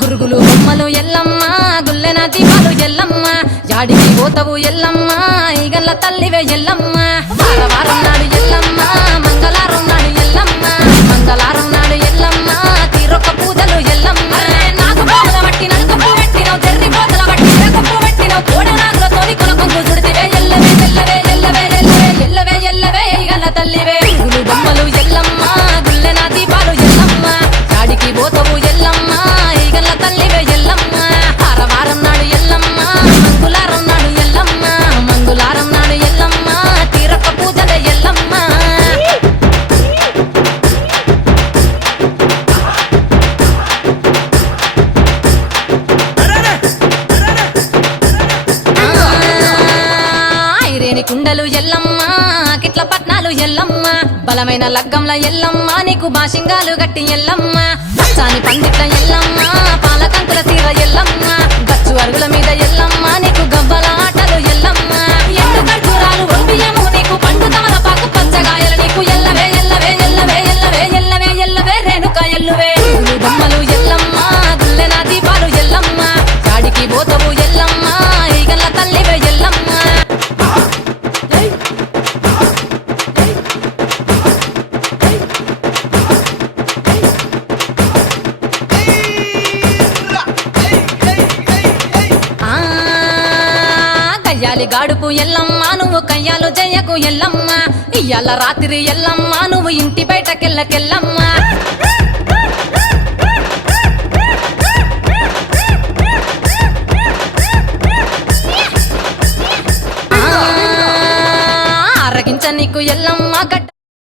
గురుగులు బొమ్మలు ఎల్లమ్మ గుల్లెన దీపాలు ఎల్లమ్మ యాడికి పోతవు ఎల్లమ్మ ఈగల్ల తల్లివే ఎల్లమ్మ వార వారం నాడు ఎల్లమ్మ మంగళవారం నాడు ఎల్లమ్మ మంగళవారం నాడు ఎల్లమ్మ తీరొక్క పూజలు ఎల్లమ్మ నాకు బాధ పట్టి నలుకప్పు పెట్టినవు తెర్రి పోతల పట్టి రేకప్పు పెట్టినవు కోడ నాగులతోని కొనకొంగు చుడితివే ఎల్లవే ఎల్లవే ఎల్లవే ఎల్లవే ఎల్లవే ఎల్లవే ఈగల్ల తల్లివే గురుగులు బొమ్మలు ఎల్లమ్మ గుల్లెన దీపాలు ఎల్లమ్మ యాడికి పోతవు ఎల్లమ్మ ఈగల్ల తల్లివే ఎల్లమ్మ వార వారం నాడు ఎల్లమ్మ మంగళవారం నాడు ఎల్లమ్మ మంగళవారం నాడు ఎల్లమ్మ తీరొక్క పూజలే ఎల్లమ్మ ఐరేని కుండలు ఎల్లమ్మ కిట్ల పట్నాలు ఎల్లమ్మ బలమైన లగ్గంల ఎల్లమ్మ నీకు బాషింగాలు గట్టి ఎల్లమ్మ పచ్చాని పందిట్ల ఎల్లమ్మ పాలకంకుల సీర ఎల్లమ్మ గచ్చు అరుగుల మీద ఎల్లమ్మ నీకు గవ్వల ఆటలు ఎల్లమ్మ ఎండు ఖర్జూరాలు ఒంబియము నీకు పండు తమలపాకు పచ్చగాయలు నీకు ఎల్లవే ఎల్లవే ఎల్లవే ఎల్లవే ఎల్లవే ఎల్లవే రేణుక ఎల్లువే గుళ్ళు బొమ్మలు ఎల్లమ్మ గుల్లెన దీపాలు ఎల్లమ్మ చాడికి పోతవు ఎల్లమ్మ ఈగల్ల తల్లివే ఎల్లమ్మ కయ్యాలి గాడుపు ఎల్లమ్మ నువ్వు కయ్యాలు జయ్యకు ఎల్లమ్మ ఇయ్యాల రాత్రి ఎల్లమ్మ నువ్వు ఇంటి బయటకెళ్ళకెళ్ళమ్మ ఆరగించ నీకు ఎల్లమ్మ